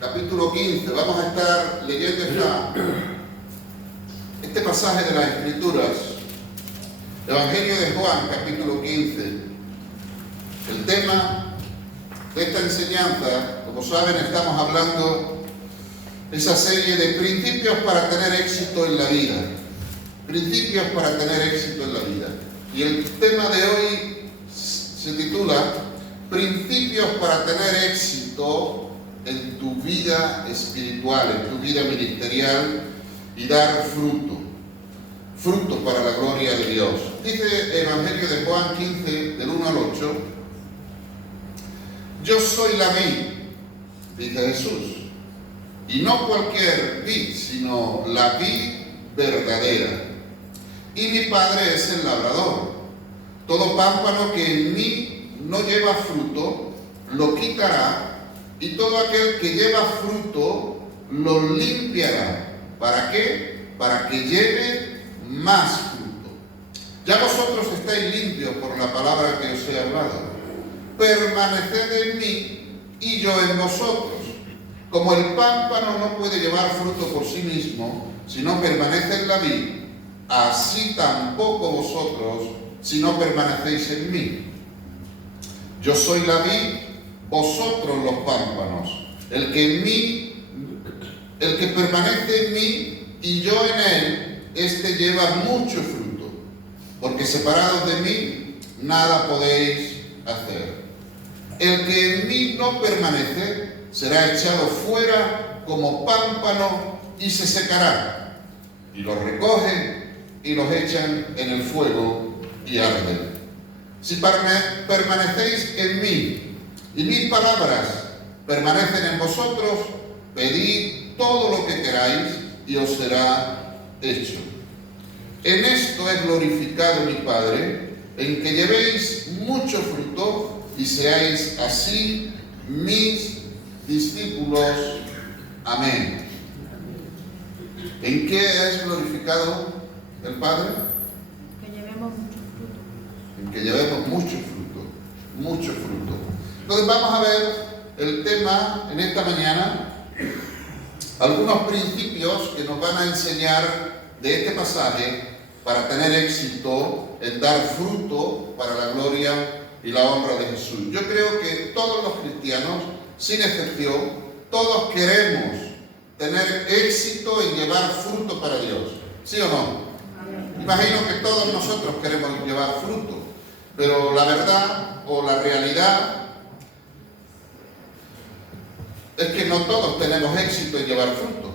capítulo 15. Vamos a estar leyendo este pasaje de las Escrituras, Evangelio de Juan, capítulo 15. El tema de esta enseñanza, como saben, estamos hablando de esa serie de principios para tener éxito en la vida. Principios para tener éxito en la vida. Y el tema de hoy se titula Principios para tener éxito en tu vida espiritual, en tu vida ministerial y dar fruto. Fruto para la gloria de Dios. Dice el Evangelio de Juan 15, del 1 al 8. Yo soy la vid, dice Jesús, y no cualquier vid, sino la vid verdadera. Y mi Padre es el labrador. Todo pámpano que en mí no lleva fruto, lo quitará, y todo aquel que lleva fruto, lo limpiará. ¿Para qué? Para que lleve más fruto. Ya vosotros estáis limpios por la palabra que os he hablado. Permaneced en mí y yo en vosotros. Como el pámpano no puede llevar fruto por sí mismo, si no permanece en la vid, así tampoco vosotros, si no permanecéis en mí. Yo soy la vid, vosotros los pámpanos. El que permanece en mí y yo en él, éste lleva mucho fruto, porque separados de mí, nada podéis hacer. El que en mí no permanece, será echado fuera como pámpano y se secará. Y los recogen y los echan en el fuego y arden. Si permanecéis en mí y mis palabras permanecen en vosotros, pedid todo lo que queráis y os será hecho. En esto es glorificado mi Padre, en que llevéis mucho fruto y seáis así mis discípulos. Amén. ¿En qué es glorificado el Padre? Que llevemos mucho fruto. En que llevemos mucho fruto, mucho fruto. Entonces vamos a ver el tema en esta mañana, algunos principios que nos van a enseñar de este pasaje para tener éxito en dar fruto para la gloria y la honra de Jesús. Yo creo que todos los cristianos, sin excepción, todos queremos tener éxito en llevar fruto para Dios. ¿Sí o no? Imagino que todos nosotros queremos llevar fruto, pero la verdad o la realidad es que no todos tenemos éxito en llevar fruto.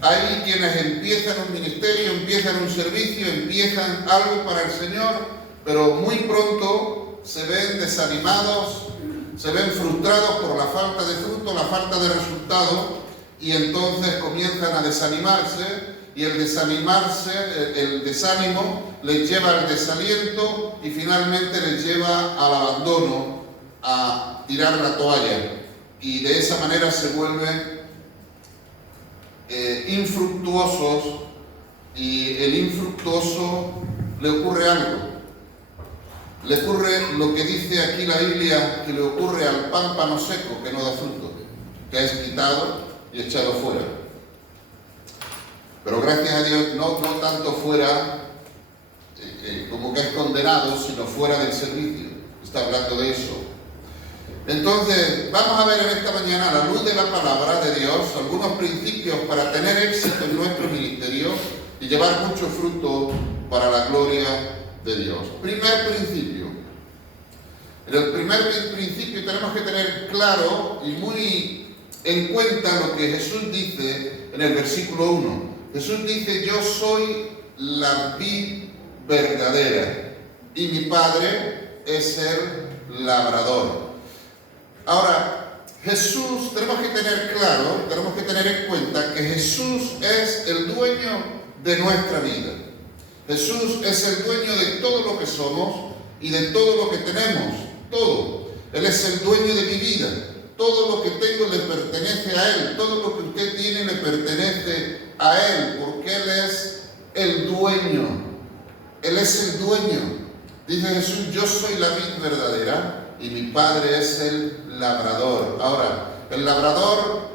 Hay quienes empiezan un ministerio, empiezan un servicio, empiezan algo para el Señor, pero muy pronto se ven desanimados, se ven frustrados por la falta de fruto, la falta de resultado, y entonces comienzan a desanimarse, y el desánimo les lleva al desaliento y finalmente les lleva al abandono, a tirar la toalla, y de esa manera se vuelven infructuosos, y el infructuoso le ocurre algo. Le ocurre lo que dice aquí la Biblia que le ocurre al pámpano seco que no da fruto, que es quitado y echado fuera. Pero gracias a Dios, no tanto fuera como que es condenado, sino fuera del servicio. Está hablando de eso. Entonces, vamos a ver en esta mañana, a la luz de la palabra de Dios, algunos principios para tener éxito en nuestro ministerio y llevar mucho fruto para la gloria de Dios. Primer principio. En el primer principio tenemos que tener claro y muy en cuenta lo que Jesús dice en el versículo 1. Jesús dice: yo soy la vid verdadera y mi Padre es el labrador. Ahora, Jesús, tenemos que tener claro, tenemos que tener en cuenta que Jesús es el dueño de nuestra vida. Jesús es el dueño de todo lo que somos y de todo lo que tenemos, todo. Él es el dueño de mi vida. Todo lo que tengo le pertenece a Él. Todo lo que usted tiene le pertenece a Él, porque Él es el dueño. Él es el dueño. Dice Jesús: yo soy la vid verdadera y mi Padre es el labrador. Ahora, el labrador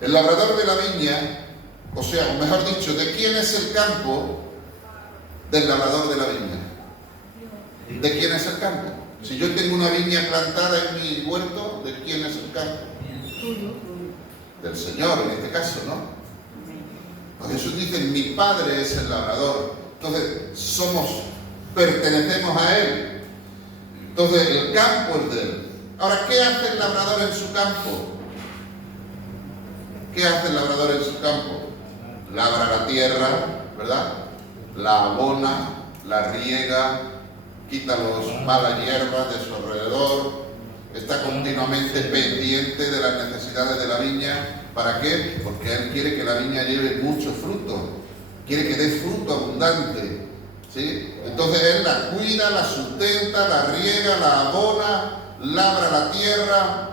de la viña, o sea, o mejor dicho, ¿de quién es el campo? Del labrador de la viña. ¿De quién es el campo? Si yo tengo una viña plantada en mi huerto, ¿de quién es el campo? Del Señor, en este caso, ¿no? Pues Jesús dice, mi Padre es el labrador. Entonces, pertenecemos a Él. Entonces, el campo es de Él. Ahora, ¿qué hace el labrador en su campo? ¿Qué hace el labrador en su campo? Labra la tierra, ¿verdad? La abona, la riega, quita las malas hierbas de su alrededor, está continuamente pendiente de las necesidades de la viña. ¿Para qué? Porque Él quiere que la viña lleve mucho fruto, quiere que dé fruto abundante, ¿sí? Entonces Él la cuida, la sustenta, la riega, la abona, labra la tierra,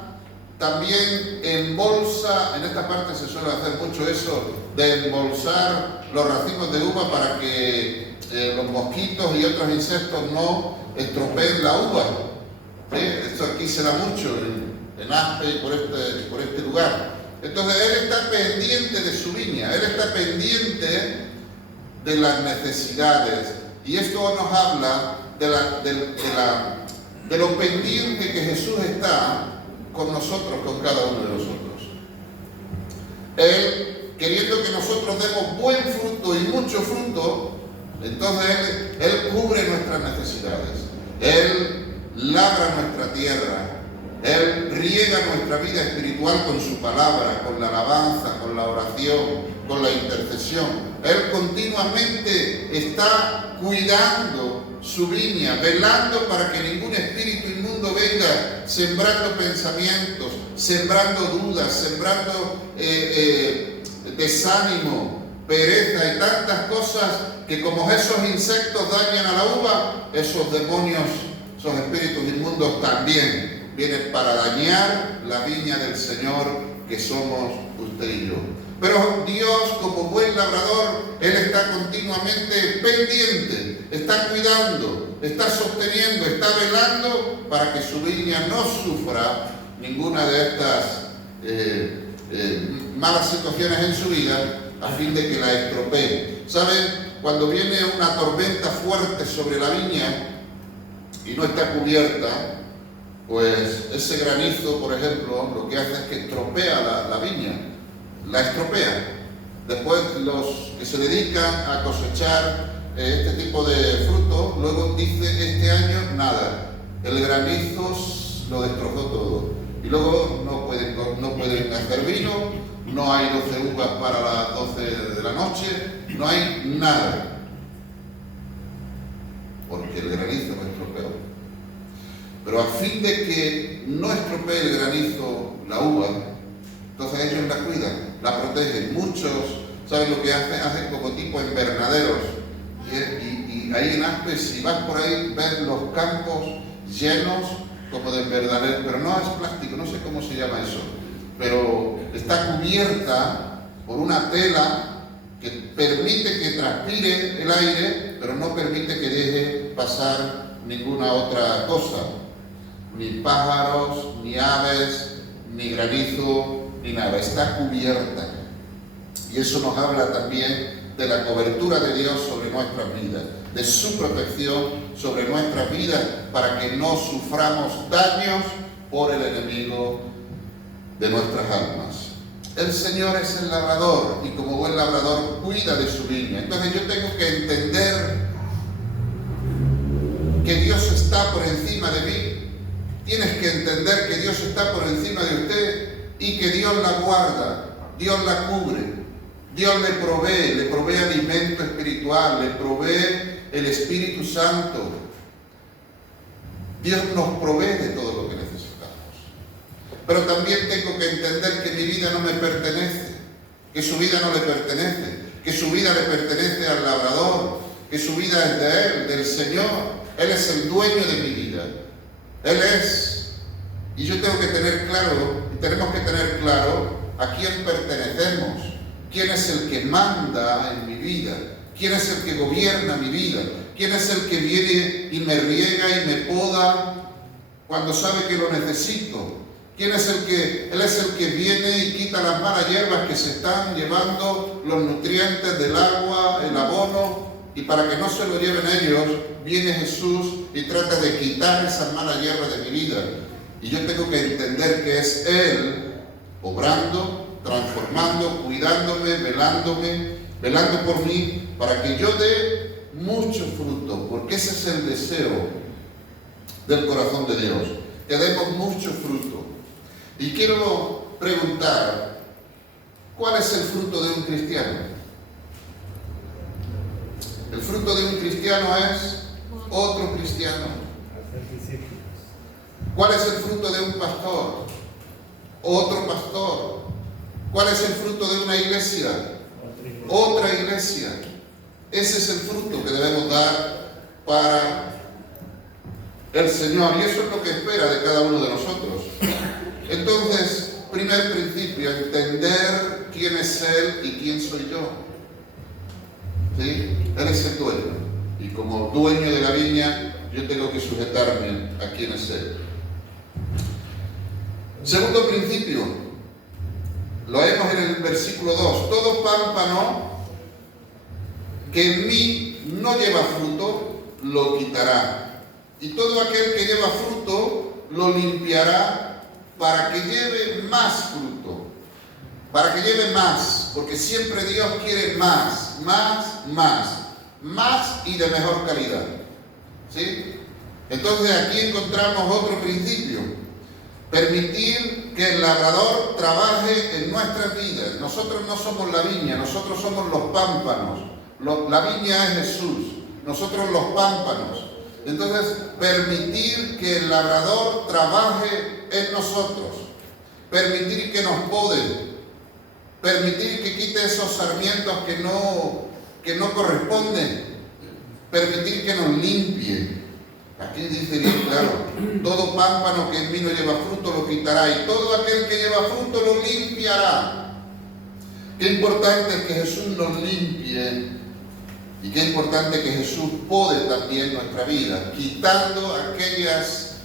también embolsa. En esta parte se suele hacer mucho eso, de embolsar los racimos de uva para que los mosquitos y otros insectos no estropeen la uva. ¿Sí? Esto aquí se da mucho en Aspe y por este lugar. Entonces Él está pendiente de su viña, Él está pendiente de las necesidades. Y esto nos habla de lo pendiente que Jesús está con nosotros, con cada uno de nosotros. Él, queriendo que nosotros demos buen fruto y mucho fruto, entonces Él cubre nuestras necesidades. Él labra nuestra tierra. Él riega nuestra vida espiritual con su palabra, con la alabanza, con la oración, con la intercesión. Él continuamente está cuidando su viña, velando para que ningún espíritu inmundo venga sembrando pensamientos, sembrando dudas, sembrando desánimo, pereza y tantas cosas que, como esos insectos dañan a la uva, esos demonios, esos espíritus inmundos también vienen para dañar la viña del Señor que somos usted y yo. Pero Dios, como buen labrador, Él está continuamente pendiente, está cuidando, está sosteniendo, está velando para que su viña no sufra ninguna de estas malas situaciones en su vida, a fin de que la estropee. ¿Saben? Cuando viene una tormenta fuerte sobre la viña y no está cubierta, pues ese granizo, por ejemplo, lo que hace es que estropea la viña, la estropea. Después los que se dedican a cosechar este tipo de frutos, luego dice, este año nada, el granizo lo destrozó todo. Y luego no pueden hacer vino, no hay 12 uvas para las 12 de la noche, no hay nada. Porque el granizo lo estropeó. Pero a fin de que no estropee el granizo la uva, entonces ellos la cuidan, la protegen. Muchos, ¿saben lo que hacen? Hacen como tipo invernaderos. Y ahí en Aspe, si vas por ahí, ves los campos llenos como de invernaderos, pero no es plástico, no sé cómo se llama eso, pero está cubierta por una tela que permite que transpire el aire, pero no permite que deje pasar ninguna otra cosa. Ni pájaros, ni aves, ni granizo, ni nada. Está cubierta. Y eso nos habla también de la cobertura de Dios sobre nuestras vidas, de su protección sobre nuestras vidas, para que no suframos daños por el enemigo de nuestras almas. El Señor es el labrador y como buen labrador cuida de su viña. Entonces yo tengo que entender que Dios está por encima de mí. Tienes que entender que Dios está por encima de usted y que Dios la guarda, Dios la cubre, Dios le provee alimento espiritual, le provee el Espíritu Santo. Dios nos provee de todo lo que necesitamos. Pero también tengo que entender que mi vida no me pertenece, que su vida no le pertenece, que su vida le pertenece al labrador, que su vida es de Él, del Señor. Él es el dueño de mi vida. Él es. Y yo tengo que tener claro, y tenemos que tener claro a quién pertenecemos, quién es el que manda en mi vida, quién es el que gobierna mi vida, quién es el que viene y me riega y me poda cuando sabe que lo necesito, ¿Quién es el que? Él es el que viene y quita las malas hierbas que se están llevando los nutrientes del agua, el abono, y para que no se lo lleven ellos, viene Jesús y trata de quitar esas malas hierbas de mi vida. Y yo tengo que entender que es Él obrando, transformando, cuidándome, velando por mí, para que yo dé mucho fruto, porque ese es el deseo del corazón de Dios, que demos mucho fruto. Y quiero preguntar, ¿cuál es el fruto de un cristiano? El fruto de un cristiano es otro cristiano. ¿Cuál es el fruto de un pastor? Otro pastor. ¿Cuál es el fruto de una iglesia? Otra iglesia. Ese es el fruto que debemos dar para el Señor, y eso es lo que espera de cada uno de nosotros. Entonces, primer principio, entender quién es Él y quién soy yo. ¿Sí? Él es el dueño, y como dueño de la viña, yo tengo que sujetarme a quién es Él. Segundo principio, lo vemos en el versículo 2. Todo pámpano que en mí no lleva fruto, lo quitará. Y todo aquel que lleva fruto, lo limpiará para que lleve más fruto. Para que lleve más, porque siempre Dios quiere más y de mejor calidad. ¿Sí? Entonces aquí encontramos otro principio. Permitir que el labrador trabaje en nuestras vidas. Nosotros no somos la viña, nosotros somos los pámpanos. La viña es Jesús, nosotros los pámpanos. Entonces, permitir que el labrador trabaje en nosotros, permitir que nos pode, permitir que quite esos sarmientos que no corresponden, permitir que nos limpie. Aquí dice bien claro, todo pámpano que en mí no lleva fruto lo quitará, y todo aquel que lleva fruto lo limpiará. Qué importante es que Jesús nos limpie, y qué importante que Jesús pode también nuestra vida, quitando aquellas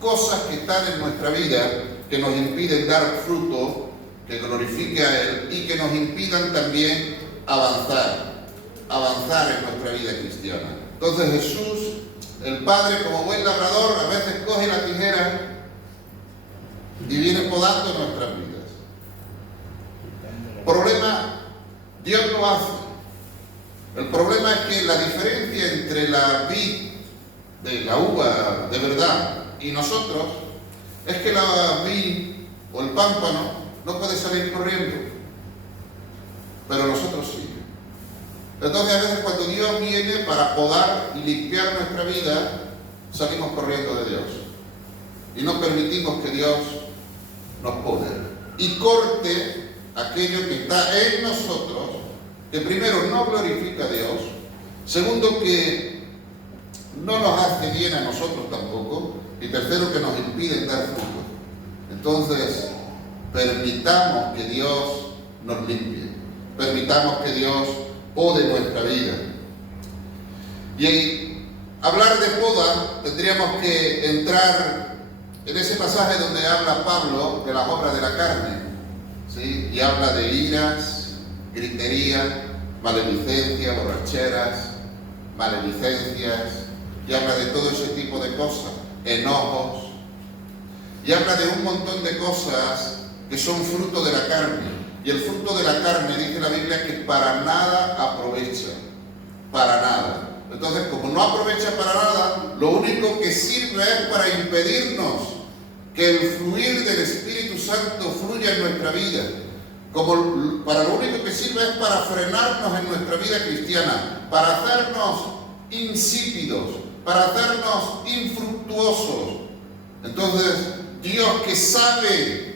cosas que están en nuestra vida que nos impiden dar fruto, que glorifique a Él, y que nos impidan también avanzar en nuestra vida cristiana. Entonces Jesús, el Padre, como buen labrador, a veces coge la tijera y viene podando nuestras vidas. Problema, Dios lo hace. El problema es que la diferencia entre la vid, de la uva de verdad, y nosotros, es que la vid o el pámpano no puede salir corriendo, pero nosotros sí. Entonces a veces cuando Dios viene para podar y limpiar nuestra vida, salimos corriendo de Dios y no permitimos que Dios nos pode y corte aquello que está en nosotros, que primero no glorifica a Dios, segundo que no nos hace bien a nosotros tampoco, y tercero que nos impide dar fruto. Entonces, permitamos que Dios nos limpie, permitamos que Dios pode nuestra vida. Y en hablar de poda, tendríamos que entrar en ese pasaje donde habla Pablo de las obras de la carne, ¿sí? Y habla de iras, gritería, maledicencia, borracheras, maledicencias, y habla de todo ese tipo de cosas, enojos, y habla de un montón de cosas que son fruto de la carne. Y el fruto de la carne, dice la Biblia, que para nada aprovecha, para nada. Entonces, como no aprovecha para nada, lo único que sirve es para impedirnos que el fluir del Espíritu Santo fluya en nuestra vida. Como para lo único que sirve es para frenarnos en nuestra vida cristiana, para hacernos insípidos, para hacernos infructuosos. Entonces, Dios, que sabe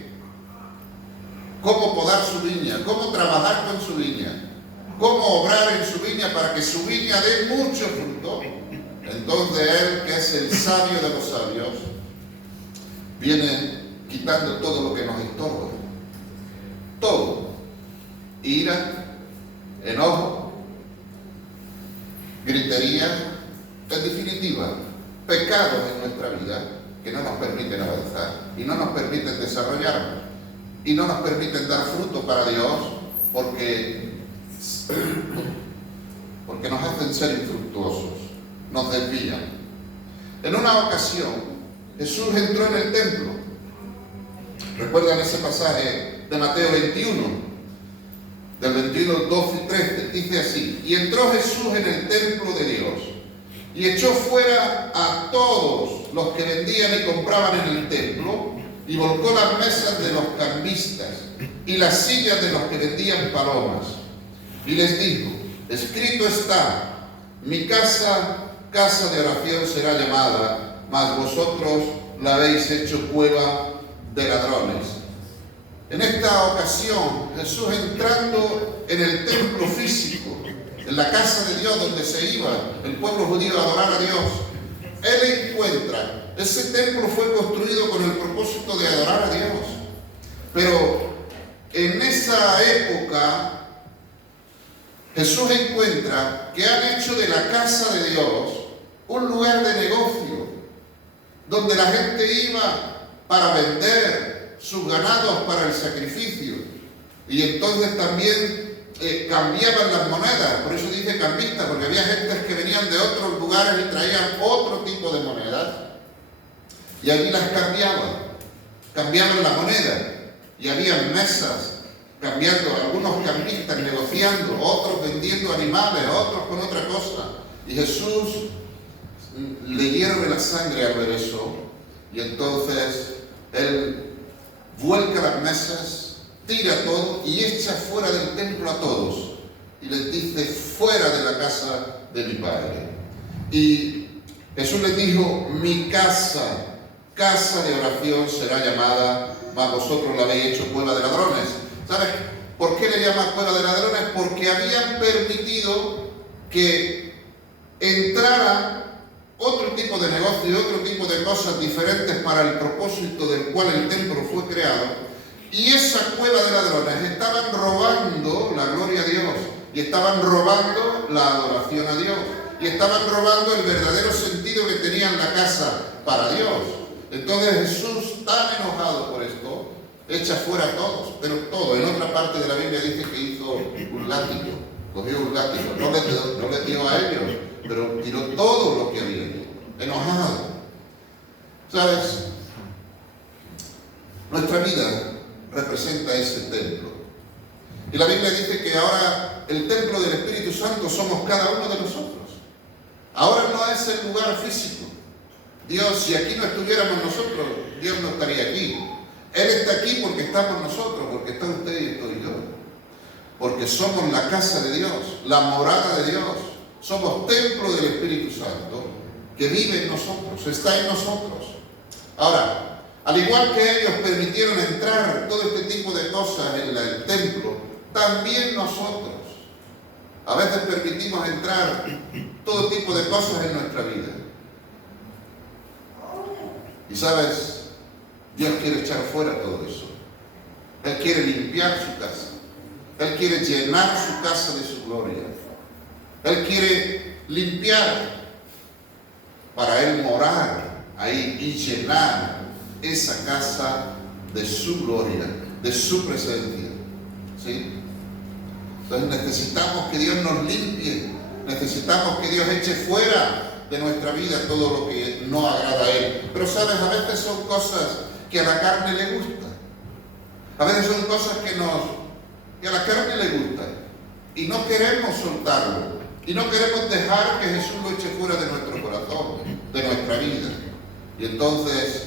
cómo podar su viña, cómo trabajar con su viña, cómo obrar en su viña para que su viña dé mucho fruto, entonces Él, que es el sabio de los sabios, viene quitando todo lo que nos estorba. Todo. Ira, enojo, gritería, en definitiva, pecados en nuestra vida que no nos permiten avanzar y no nos permiten desarrollar y no nos permiten dar fruto para Dios porque nos hacen ser infructuosos, nos desvían. En una ocasión, Jesús entró en el templo. ¿Recuerdan ese pasaje de Mateo 21? Del 21, 12 y 13, dice así: y entró Jesús en el templo de Dios, y echó fuera a todos los que vendían y compraban en el templo, y volcó las mesas de los cambistas, y las sillas de los que vendían palomas. Y les dijo: escrito está, mi casa, casa de oración será llamada, mas vosotros la habéis hecho cueva de ladrones. En esta ocasión, Jesús entrando en el templo físico, en la casa de Dios donde se iba el pueblo judío a adorar a Dios, Él encuentra, ese templo fue construido con el propósito de adorar a Dios. Pero en esa época, Jesús encuentra que han hecho de la casa de Dios un lugar de negocio, donde la gente iba para vender sus ganados para el sacrificio. Y entonces también cambiaban las monedas, por eso dice cambista, porque había gentes que venían de otros lugares y traían otro tipo de monedas, y allí las cambiaban la moneda, y había mesas cambiando, algunos cambistas negociando, otros vendiendo animales, otros con otra cosa. Y Jesús le hierve la sangre al ver eso, y entonces Él vuelca las mesas, tira todo y echa fuera del templo a todos, y les dice: fuera de la casa de mi Padre. Y Jesús les dijo: mi casa, casa de oración será llamada, mas vosotros la habéis hecho cueva de ladrones. ¿Sabes por qué le llama cueva de ladrones? Porque habían permitido que entrara otro tipo de negocio y otro tipo de cosas diferentes para el propósito del cual el templo fue creado. Y esa cueva de ladrones estaban robando la gloria a Dios, y estaban robando la adoración a Dios, y estaban robando el verdadero sentido que tenía la casa para Dios. Entonces Jesús, tan enojado por esto, echa fuera a todos, pero todo. En otra parte de la Biblia dice que hizo un látigo, cogió un látigo, no les dio a ellos, pero tiró todo lo que había, enojado. ¿Sabes? Nuestra vida representa ese templo. Y la Biblia dice que ahora el templo del Espíritu Santo somos cada uno de nosotros. Ahora no es el lugar físico. Dios, si aquí no estuviéramos nosotros, Dios no estaría aquí. Él está aquí porque estamos nosotros, porque está usted y estoy yo. Porque somos la casa de Dios, la morada de Dios. Somos templo del Espíritu Santo que vive en nosotros, está en nosotros. Ahora, al igual que ellos permitieron entrar todo este tipo de cosas en el templo, también nosotros a veces permitimos entrar todo tipo de cosas en nuestra vida. Y sabes, Dios quiere echar fuera todo eso. Él quiere limpiar su casa. Él quiere llenar su casa de su gloria. Él quiere limpiar para Él morar ahí y llenar esa casa de su gloria, de su presencia. ¿Sí? Entonces necesitamos que Dios nos limpie, necesitamos que Dios eche fuera de nuestra vida todo lo que no agrada a Él. Pero sabes, a veces son cosas que a la carne le gustan. A veces son cosas que a la carne le gustan. Y no queremos soltarlo. Y no queremos dejar que Jesús lo eche fuera de nuestro corazón, de nuestra vida. Y entonces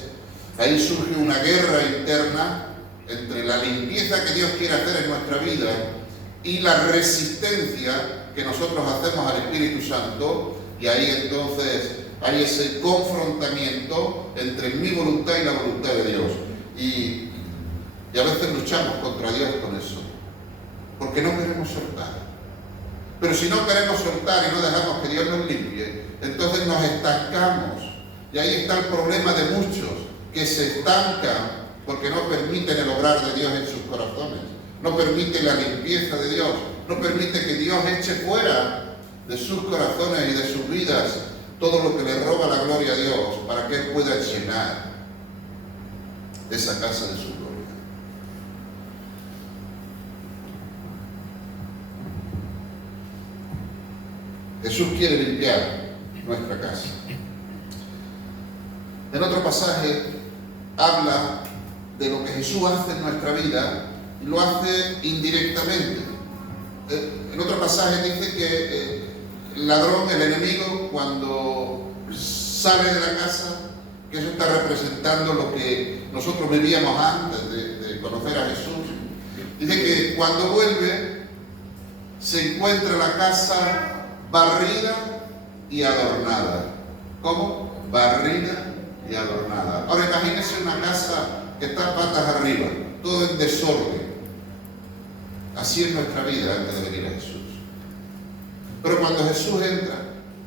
ahí surge una guerra interna entre la limpieza que Dios quiere hacer en nuestra vida y la resistencia que nosotros hacemos al Espíritu Santo. Y ahí entonces hay ese confrontamiento entre mi voluntad y la voluntad de Dios. Y a veces luchamos contra Dios con eso, porque no queremos soltar. Pero si no queremos soltar y no dejamos que Dios nos limpie, entonces nos estancamos. Y ahí está el problema de muchos, que se estancan porque no permiten el obrar de Dios en sus corazones, no permiten la limpieza de Dios, no permite que Dios eche fuera de sus corazones y de sus vidas todo lo que le roba la gloria a Dios, para que Él pueda llenar esa casa de su gloria. Jesús quiere limpiar nuestra casa. En otro pasaje habla de lo que Jesús hace en nuestra vida y lo hace indirectamente. En otro pasaje dice que el ladrón, el enemigo, cuando sale de la casa, que eso está representando lo que nosotros vivíamos antes de conocer a Jesús, dice que cuando vuelve se encuentra la casa barrida y adornada. ¿Cómo? Barrida y adornada. Ahora imagínense una casa que está patas arriba, todo en desorden. Así es nuestra vida antes de venir a Jesús. Pero cuando Jesús entra,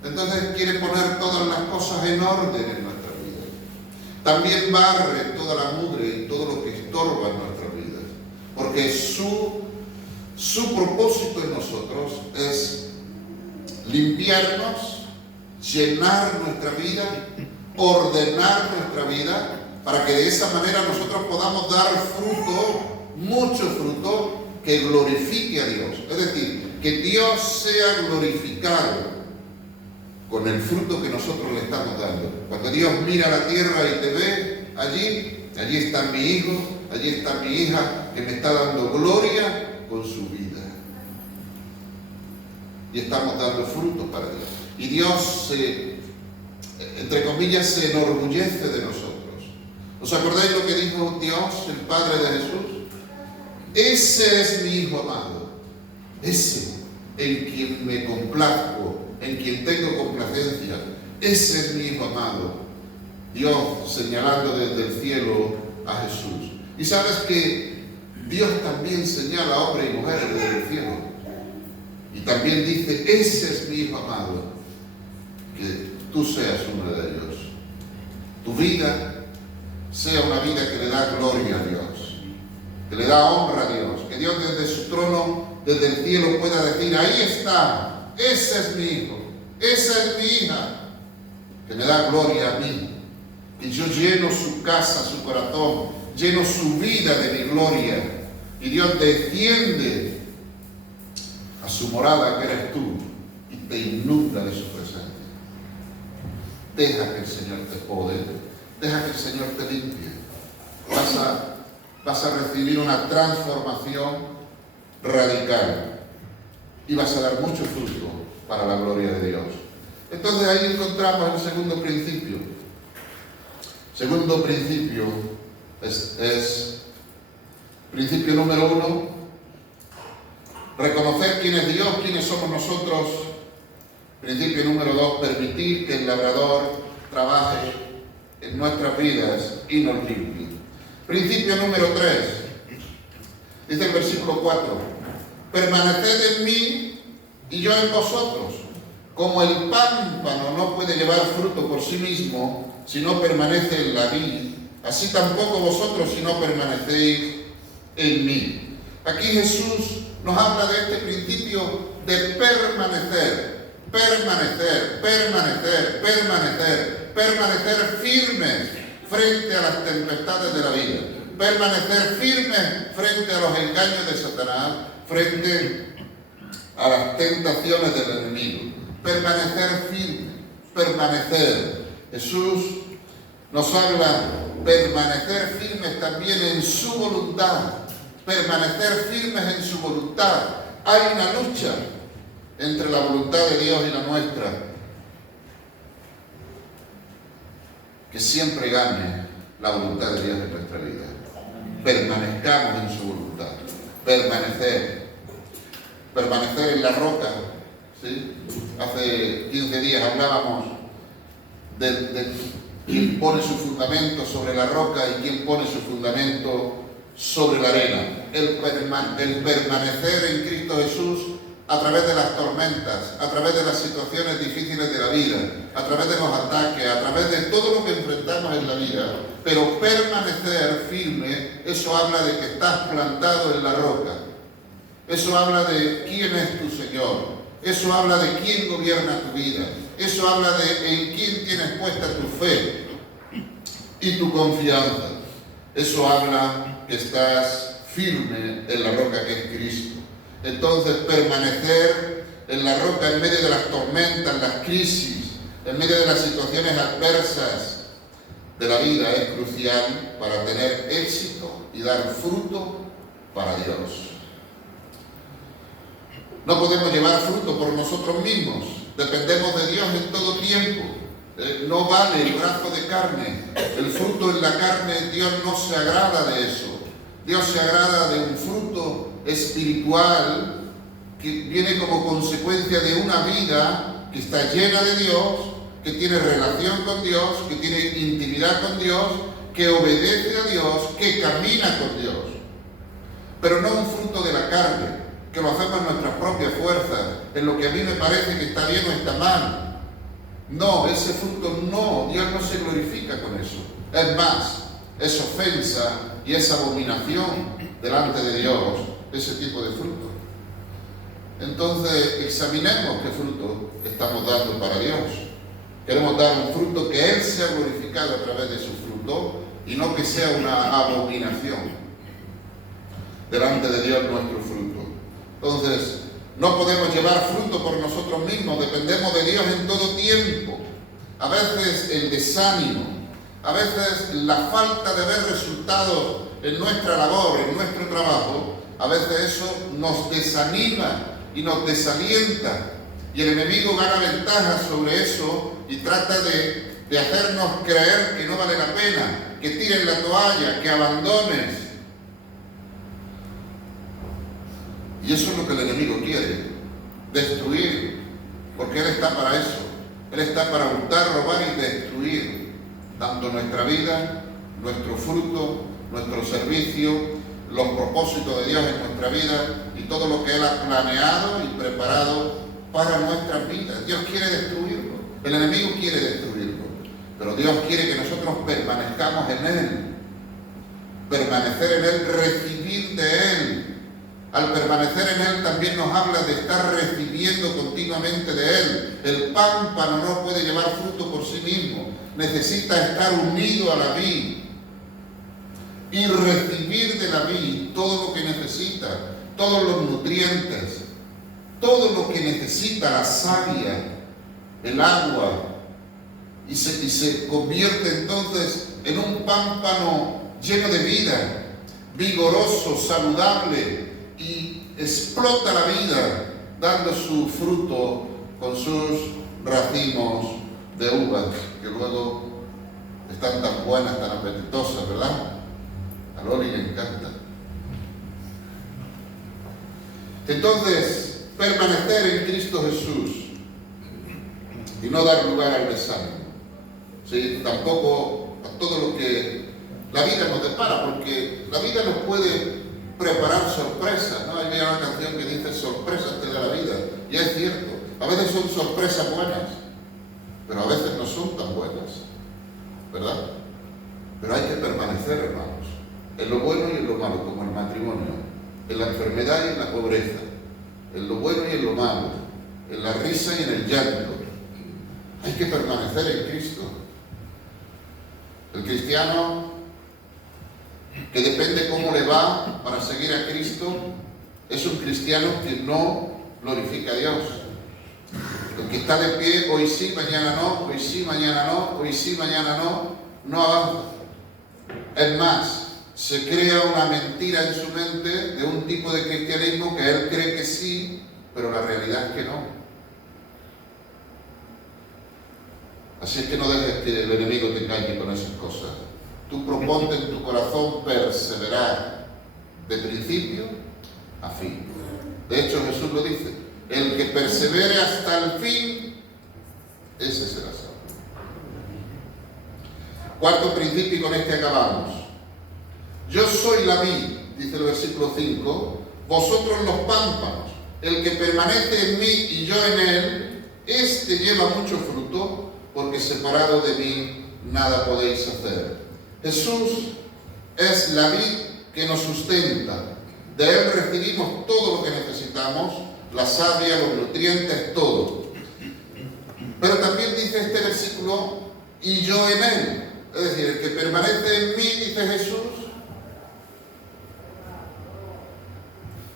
entonces quiere poner todas las cosas en orden en nuestra vida. También barre toda la mugre y todo lo que estorba en nuestra vida. Porque su propósito en nosotros es limpiarnos, llenar nuestra vida, ordenar nuestra vida, para que de esa manera nosotros podamos dar fruto, mucho fruto, que glorifique a Dios. Es decir, que Dios sea glorificado con el fruto que nosotros le estamos dando. Cuando Dios mira a la tierra y te ve allí está mi hijo, allí está mi hija, que me está dando gloria con su vida. Y estamos dando frutos para Dios. Y Dios entre comillas, se enorgullece de nosotros. ¿Os acordáis lo que dijo Dios, el Padre de Jesús? Ese es mi Hijo amado, ese en quien me complazco, en quien tengo complacencia, ese es mi Hijo amado. Dios señalando desde el cielo a Jesús. Y sabes que Dios también señala a hombres y mujeres desde el cielo. Y también dice, ese es mi Hijo amado, que tú seas uno de ellos. Tu vida sea una vida que le da gloria a Dios, que le da honra a Dios, que Dios desde su trono, desde el cielo pueda decir, ahí está, ese es mi hijo, esa es mi hija, que me da gloria a mí, que yo lleno su casa, su corazón, lleno su vida de mi gloria, y Dios desciende a su morada que eres tú y te inunda de su presencia. Deja que el Señor te podere, deja que el Señor te limpie. Vas a recibir una transformación radical y vas a dar mucho fruto para la gloria de Dios. Entonces ahí encontramos el segundo principio. Segundo principio es principio número 1, reconocer quién es Dios, quiénes somos nosotros. Principio número 2, permitir que el labrador trabaje en nuestras vidas y nos limpie. Principio número 3, dice el versículo 4, permaneced en mí y yo en vosotros. Como el pámpano no puede llevar fruto por sí mismo si no permanece en la vid, así tampoco vosotros si no permanecéis en mí. Aquí Jesús nos habla de este principio de permanecer firmes frente a las tempestades de la vida, permanecer firmes frente a los engaños de Satanás, frente a las tentaciones del enemigo, permanecer firmes, permanecer. Jesús nos habla permanecer firmes también en su voluntad, permanecer firmes en su voluntad. Hay una lucha entre la voluntad de Dios y la nuestra. Que siempre gane la voluntad de Dios en nuestra vida. Permanezcamos en su voluntad. Permanecer en la roca. ¿Sí? Hace 15 días hablábamos de quién pone su fundamento sobre la roca y quién pone su fundamento sobre la arena. El permanecer en Cristo Jesús a través de las tormentas, a través de las situaciones difíciles de la vida, a través de los ataques, a través de todo lo que enfrentamos en la vida. Pero permanecer firme, eso habla de que estás plantado en la roca. Eso habla de quién es tu Señor. Eso habla de quién gobierna tu vida. Eso habla de en quién tienes puesta tu fe y tu confianza. Eso habla que estás firme en la roca que es Cristo. Entonces, permanecer en la roca en medio de las tormentas, las crisis, en medio de las situaciones adversas de la vida es crucial para tener éxito y dar fruto para Dios. No podemos llevar fruto por nosotros mismos, dependemos de Dios en todo tiempo. No vale el brazo de carne, el fruto en la carne, Dios no se agrada de eso. Dios se agrada de un fruto espiritual que viene como consecuencia de una vida que está llena de Dios, que tiene relación con Dios, que tiene intimidad con Dios, que obedece a Dios, que camina con Dios. Pero no un fruto de la carne, que lo hacemos en nuestras propias fuerzas, en lo que a mí me parece que está bien o está mal. No, ese fruto no, Dios no se glorifica con eso. Es más, es ofensa y es abominación delante de Dios ese tipo de fruto. Entonces, examinemos qué fruto estamos dando para Dios. Queremos dar un fruto que Él sea glorificado a través de su fruto y no que sea una abominación delante de Dios nuestro fruto. Entonces, no podemos llevar fruto por nosotros mismos, dependemos de Dios en todo tiempo. A veces el desánimo, a veces la falta de ver resultados en nuestra labor, en nuestro trabajo, a veces eso nos desanima y nos desalienta. Y el enemigo gana ventaja sobre eso y trata de hacernos creer que no vale la pena, que tires la toalla, que abandones. Y eso es lo que el enemigo quiere, destruir, porque Él está para eso. Él está para hurtar, robar y destruir, tanto nuestra vida, nuestro fruto, nuestro servicio, los propósitos de Dios en nuestra vida y todo lo que Él ha planeado y preparado para nuestras vidas. Dios quiere destruirlo, el enemigo quiere destruirlo, pero Dios quiere que nosotros permanezcamos en Él, permanecer en Él, recibir de Él. Al permanecer en Él también nos habla de estar recibiendo continuamente de Él. El pámpano no puede llevar fruto por sí mismo, necesita estar unido a la vid y recibir de la vid todo lo que necesita, todos los nutrientes, todo lo que necesita la savia, el agua, y se convierte entonces en un pámpano lleno de vida, vigoroso, saludable, y explota la vida dando su fruto con sus racimos de uvas, que luego están tan buenas, tan apetitosas, ¿verdad? A Loli le encanta. Entonces, permanecer en Cristo Jesús y no dar lugar al desánimo. ¿Sí? Tampoco a todo lo que la vida nos depara, porque la vida nos puede preparar sorpresas, ¿no? Hay una canción que dice sorpresas te da la vida, y es cierto, a veces son sorpresas buenas, pero a veces no son tan buenas, ¿verdad? Pero hay que permanecer, hermanos, en lo bueno y en lo malo, como el matrimonio, en la enfermedad y en la pobreza, en lo bueno y en lo malo, en la risa y en el llanto. Hay que permanecer en Cristo. El cristiano que depende cómo le va para seguir a Cristo, es un cristiano que no glorifica a Dios. El que está de pie, hoy sí, mañana no, hoy sí, mañana no, hoy sí, mañana no, no avanza. Es más, se crea una mentira en su mente de un tipo de cristianismo que él cree que sí, pero la realidad es que no. Así es que no dejes que el enemigo te engañe con esas cosas. Tú proponte en tu corazón perseverar de principio a fin. De hecho, Jesús lo dice, el que persevere hasta el fin, ese será salvo. Cuarto principio, y con este acabamos. Yo soy la vid, dice el versículo 5, vosotros los pámpanos. El que permanece en mí y yo en él, este lleva mucho fruto, porque separado de mí nada podéis hacer. Jesús es la vid que nos sustenta. De Él recibimos todo lo que necesitamos, la savia, los nutrientes, todo. Pero también dice este versículo, y yo en Él. Es decir, el que permanece en mí, dice Jesús,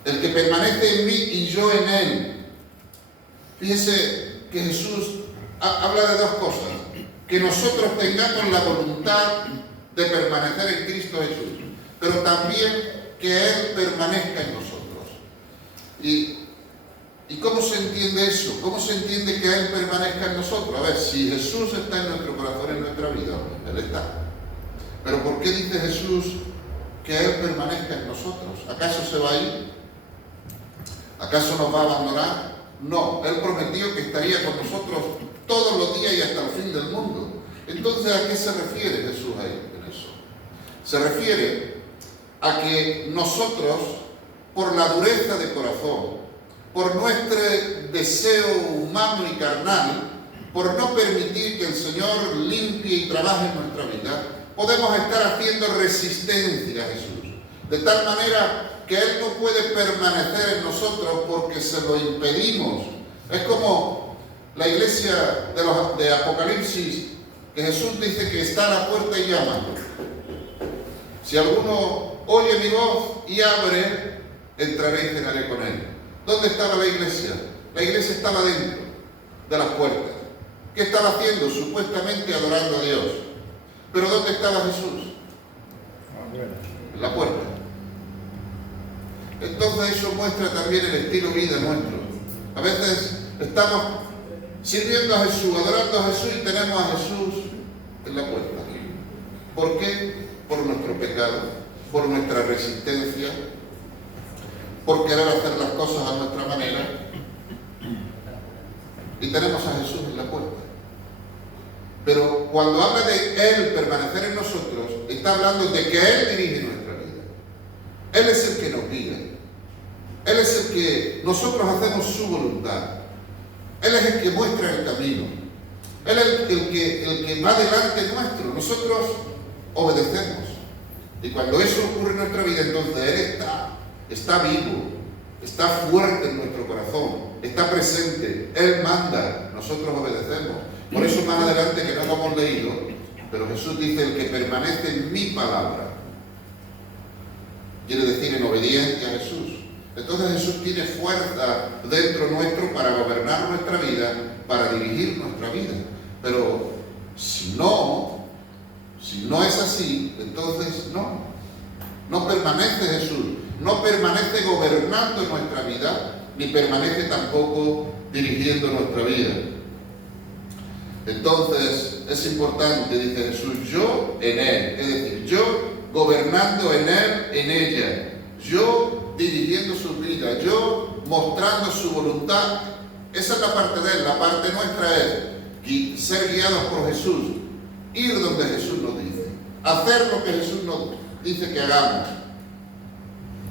el que permanece en mí y yo en Él. Fíjese que Jesús habla de dos cosas. Que nosotros tengamos la voluntad de permanecer en Cristo Jesús, pero también que Él permanezca en nosotros. ¿Y cómo se entiende eso? ¿Cómo se entiende que Él permanezca en nosotros? A ver, si Jesús está en nuestro corazón, en nuestra vida, Él está. Pero ¿por qué dice Jesús que Él permanezca en nosotros? ¿Acaso se va a ir? ¿Acaso nos va a abandonar? No, Él prometió que estaría con nosotros todos los días y hasta el fin del mundo. Entonces, ¿a qué se refiere Jesús ahí en eso? Se refiere a que nosotros, por la dureza de corazón, por nuestro deseo humano y carnal, por no permitir que el Señor limpie y trabaje en nuestra vida, podemos estar haciendo resistencia a Jesús. De tal manera que Él no puede permanecer en nosotros porque se lo impedimos. Es como la iglesia de Apocalipsis, que Jesús dice que está a la puerta y llama. Si alguno oye mi voz y abre, entraré y cenaré con él. ¿Dónde estaba la iglesia? La iglesia estaba dentro de las puertas. ¿Qué estaba haciendo? Supuestamente adorando a Dios. ¿Pero dónde estaba Jesús? En la puerta. Entonces eso muestra también el estilo de vida nuestro. A veces estamos sirviendo a Jesús, adorando a Jesús y tenemos a Jesús en la puerta. ¿Por qué? Por nuestro pecado, por nuestra resistencia, por querer hacer las cosas a nuestra manera. Y tenemos a Jesús en la puerta. Pero cuando habla de Él permanecer en nosotros, está hablando de que Él dirige nuestra vida. Él es el que nos guía. Él es el que nosotros hacemos su voluntad. Él es el que muestra el camino. Él es el que va delante nuestro. Nosotros obedecemos. Y cuando eso ocurre en nuestra vida, entonces Él está vivo, está fuerte en nuestro corazón, está presente. Él manda, nosotros obedecemos. Por eso más adelante, que no lo hemos leído, pero Jesús dice: el que permanece en mi palabra. Quiere decir en obediencia a Jesús. Entonces Jesús tiene fuerza dentro nuestro para gobernar nuestra vida, para dirigir nuestra vida. Pero si no es así, entonces no permanece Jesús, no permanece gobernando nuestra vida, ni permanece tampoco dirigiendo nuestra vida. Entonces es importante, dice Jesús, yo en Él, es decir, yo gobernando en Él, en ella, yo dirigiendo su vida, yo mostrando su voluntad. Esa es la parte de Él. La parte nuestra es ser guiados por Jesús, ir donde Jesús nos dice, hacer lo que Jesús nos dice que hagamos.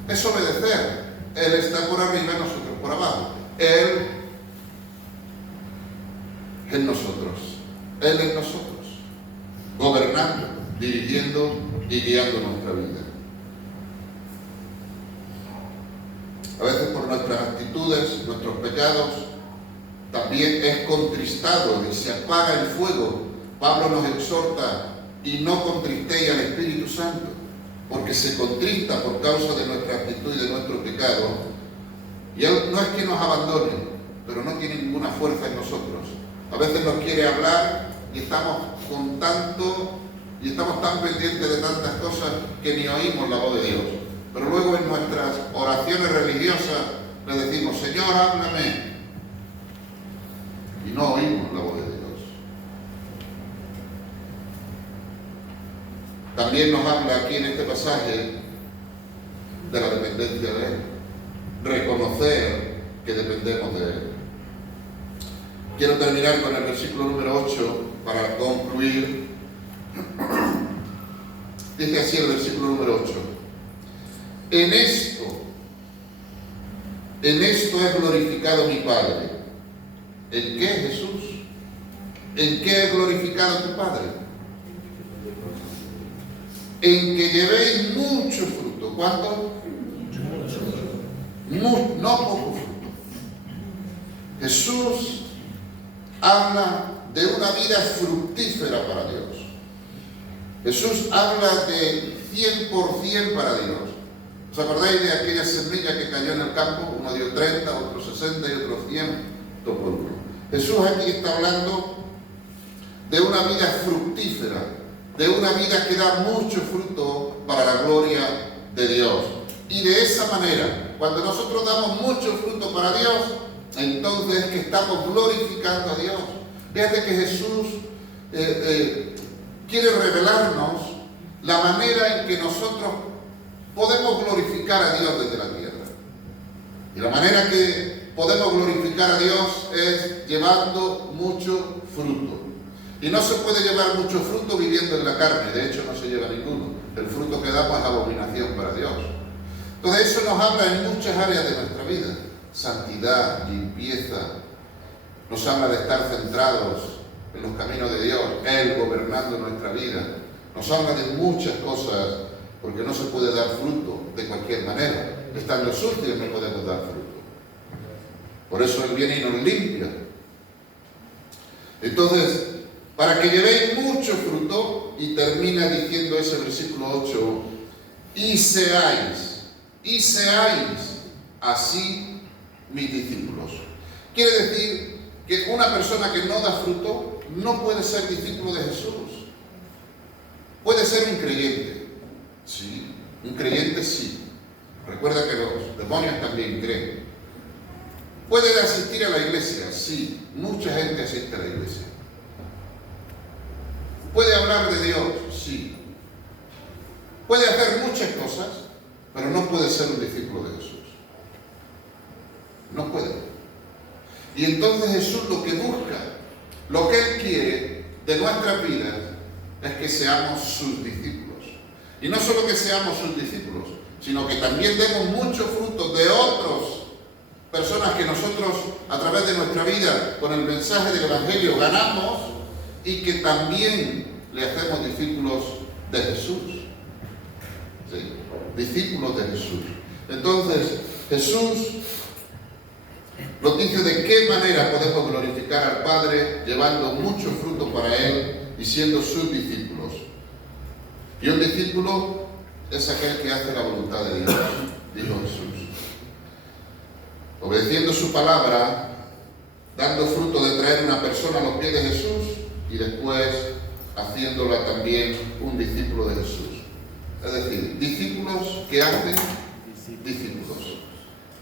Es obedecer. Él está por arriba y nosotros por abajo. Él en nosotros, Él en nosotros, gobernando, dirigiendo y guiando nuestra vida. A veces por nuestras actitudes, nuestros pecados, también es contristado y se apaga el fuego. Pablo nos exhorta: y no contristéis al Espíritu Santo, porque se contrista por causa de nuestra actitud y de nuestro pecado. Y Él no es que nos abandone, pero no tiene ninguna fuerza en nosotros. A veces nos quiere hablar y estamos tan pendientes de tantas cosas que ni oímos la voz de Dios. Pero luego en nuestras oraciones religiosas le decimos: Señor, háblame. Y no oímos la voz de Dios. También nos habla aquí en este pasaje de la dependencia de Él. Reconocer que dependemos de Él. Quiero terminar con el versículo número 8 para concluir. Dice así el versículo número 8. En esto es glorificado mi Padre. ¿En qué, Jesús? ¿En qué es glorificado tu Padre? En que llevéis mucho fruto. ¿Cuánto? No poco fruto. Jesús habla de una vida fructífera para Dios. Jesús habla de 100% para Dios. ¿Os acordáis de aquella semilla que cayó en el campo? Uno dio 30, otro 60 y otro 100. 2 por 1. Jesús aquí está hablando de una vida fructífera, de una vida que da mucho fruto para la gloria de Dios. Y de esa manera, cuando nosotros damos mucho fruto para Dios, entonces es que estamos glorificando a Dios. Fíjate que Jesús quiere revelarnos la manera en que nosotros podemos glorificar a Dios desde la tierra. Y la manera que podemos glorificar a Dios es llevando mucho fruto. Y no se puede llevar mucho fruto viviendo en la carne, de hecho no se lleva ninguno. El fruto que damos es abominación para Dios. Entonces eso nos habla en muchas áreas de nuestra vida. Santidad, limpieza, nos habla de estar centrados en los caminos de Dios, Él gobernando nuestra vida. Nos habla de muchas cosas, porque no se puede dar fruto de cualquier manera. Estando sucios no podemos dar fruto. Por eso Él viene y nos limpia. Entonces, para que llevéis mucho fruto, y termina diciendo ese versículo 8, y seáis así mis discípulos. Quiere decir que una persona que no da fruto no puede ser discípulo de Jesús. Puede ser un creyente, sí, un creyente sí. Recuerda que los demonios también creen. Puede asistir a la iglesia, sí, mucha gente asiste a la iglesia. Puede hablar de Dios, sí. Puede hacer muchas cosas, pero no puede ser un discípulo de Jesús. No puede. Y entonces Jesús lo que busca, lo que Él quiere de nuestras vidas, es que seamos sus discípulos. Y no solo que seamos sus discípulos, sino que también demos mucho fruto de otras personas que nosotros a través de nuestra vida, con el mensaje del Evangelio, ganamos, y que también le hacemos discípulos de Jesús. ¿Sí? Discípulos de Jesús. Entonces, Jesús nos dice de qué manera podemos glorificar al Padre llevando mucho fruto para Él y siendo sus discípulos. Y un discípulo es aquel que hace la voluntad de Dios, dijo Jesús. Obedeciendo su palabra, dando fruto de traer una persona a los pies de Jesús y después haciéndola también un discípulo de Jesús. Es decir, discípulos que hacen discípulos.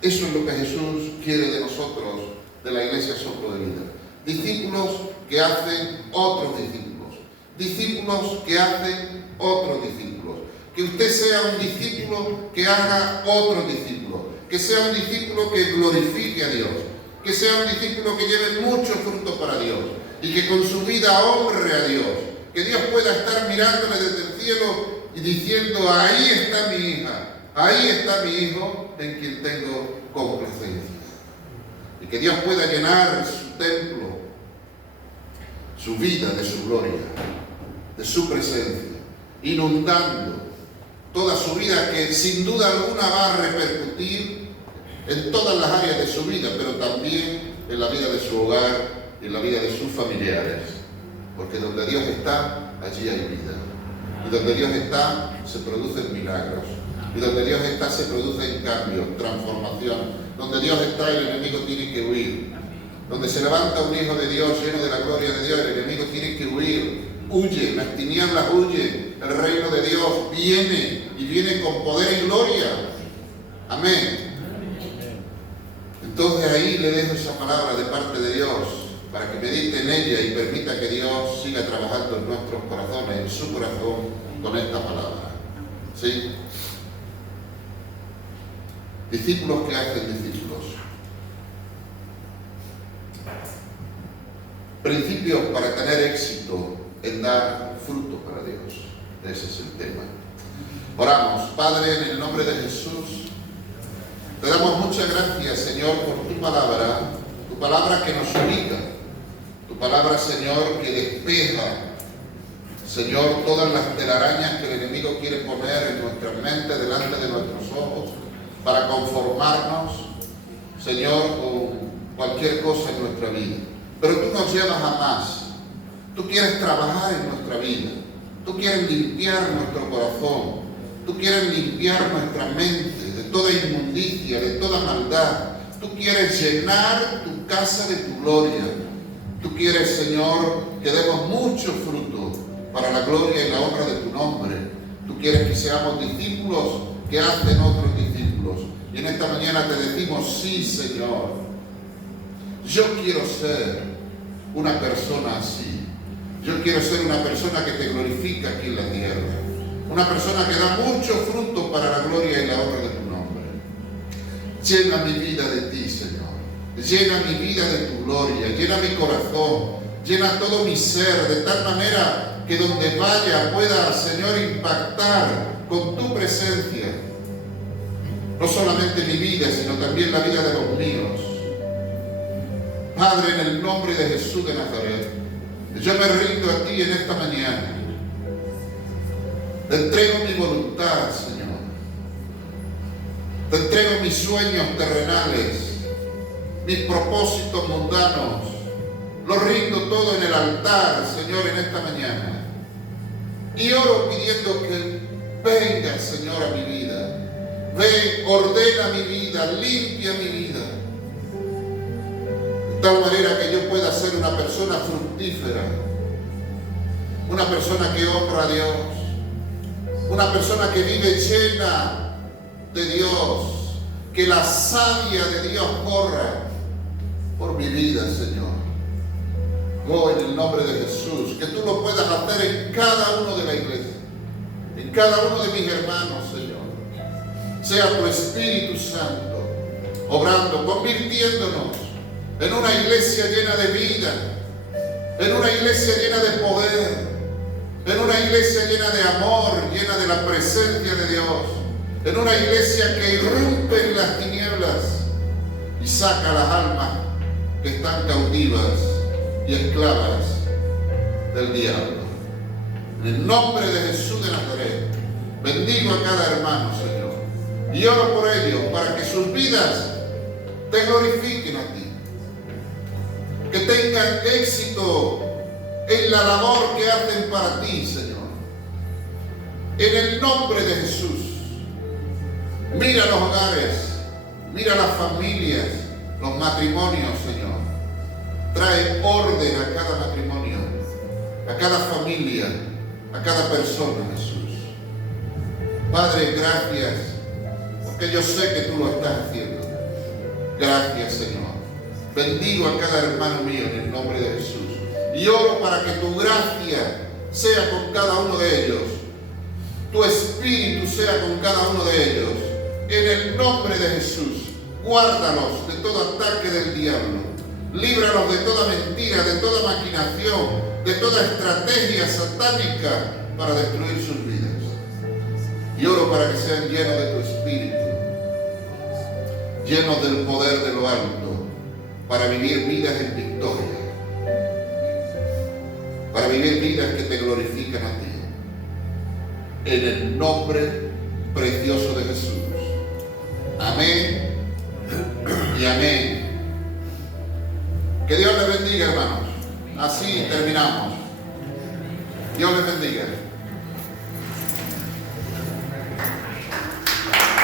Eso es lo que Jesús quiere de nosotros, de la Iglesia Soplo de Vida. Discípulos que hacen otros discípulos. Discípulos que hacen otros discípulos. Que usted sea un discípulo que haga otros discípulos. Que sea un discípulo que glorifique a Dios. Que sea un discípulo que lleve mucho fruto para Dios. Y que con su vida honre a Dios. Que Dios pueda estar mirándole desde el cielo y diciendo, ahí está mi hija. Ahí está mi hijo en quien tengo complacencia. Y que Dios pueda llenar su templo, su vida de su gloria, de su presencia, inundando toda su vida, que sin duda alguna va a repercutir en todas las áreas de su vida, pero también en la vida de su hogar y en la vida de sus familiares. Porque donde Dios está, allí hay vida. Y donde Dios está, se producen milagros. Y donde Dios está, se producen cambios, transformación. Donde Dios está, el enemigo tiene que huir. Donde se levanta un hijo de Dios lleno de la gloria de Dios, el enemigo tiene que huir. Huye, las tinieblas huyen. El reino de Dios viene, y viene con poder y gloria. Amén. Entonces ahí le dejo esa palabra de parte de Dios, para que medite en ella y permita que Dios siga trabajando en nuestros corazones, en su corazón, con esta palabra. ¿Sí? Discípulos que hacen discípulos. Principios para tener éxito en dar fruto para Dios. Ese es el tema. Oramos. Padre, en el nombre de Jesús, te damos muchas gracias, Señor, por tu palabra que nos ubica, tu palabra, Señor, que despeja, Señor, todas las telarañas que el enemigo quiere poner en nuestra mente, delante de nuestros ojos, para conformarnos, Señor, con cualquier cosa en nuestra vida. Pero tú nos llevas a más. Tú quieres trabajar en nuestra vida. Tú quieres limpiar nuestro corazón. Tú quieres limpiar nuestra mente de toda inmundicia, de toda maldad. Tú quieres llenar tu casa de tu gloria. Tú quieres, Señor, que demos mucho fruto para la gloria y la honra de tu nombre. Tú quieres que seamos discípulos que hacen otros discípulos. Y en esta mañana te decimos, sí, Señor. Yo quiero ser una persona así. Yo quiero ser una persona que te glorifica aquí en la tierra. Una persona que da mucho fruto para la gloria y la honra de tu nombre. Llena mi vida de ti, Señor. Llena mi vida de tu gloria. Llena mi corazón. Llena todo mi ser de tal manera que donde vaya pueda, Señor, impactar con tu presencia. No solamente mi vida, sino también la vida de los míos. Padre, en el nombre de Jesús de Nazaret, yo me rindo a ti en esta mañana. Te entrego mi voluntad, Señor. Te entrego mis sueños terrenales, mis propósitos mundanos. Lo rindo todo en el altar, Señor, en esta mañana. Y oro pidiendo que venga, Señor, a mi vida. Ven, ordena mi vida, limpia mi vida. De tal manera que yo pueda ser una persona fructífera. Una persona que honra a Dios. Una persona que vive llena de Dios. Que la savia de Dios corra por mi vida, Señor. Oh, en el nombre de Jesús, que tú lo puedas hacer en cada uno de la iglesia, en cada uno de mis hermanos, Señor. Sea tu Espíritu Santo obrando, convirtiéndonos en una iglesia llena de vida, en una iglesia llena de poder, en una iglesia llena de amor, llena de la presencia de Dios, en una iglesia que irrumpe en las tinieblas y saca las almas que están cautivas y esclavas del diablo. En el nombre de Jesús de Nazaret, bendigo a cada hermano, Señor, y oro por ellos para que sus vidas te glorifiquen a ti, que tengan éxito en la labor que hacen para ti, Señor. En el nombre de Jesús, mira los hogares, mira las familias, los matrimonios, Señor. Trae orden a cada matrimonio, a cada familia, a cada persona, Jesús. Padre, gracias, porque yo sé que tú lo estás haciendo. Gracias, Señor. Bendigo a cada hermano mío en el nombre de Jesús. Y oro para que tu gracia sea con cada uno de ellos. Tu espíritu sea con cada uno de ellos. En el nombre de Jesús, guárdalos de todo ataque del diablo. Líbralos de toda mentira, de toda maquinación, de toda estrategia satánica para destruir sus vidas. Y oro para que sean llenos de tu espíritu, llenos del poder de lo alto, para vivir vidas en victoria, para vivir vidas que te glorifican a ti. En el nombre precioso de Jesús. Amén y amén. Que Dios les bendiga, hermanos. Así terminamos. Dios les bendiga.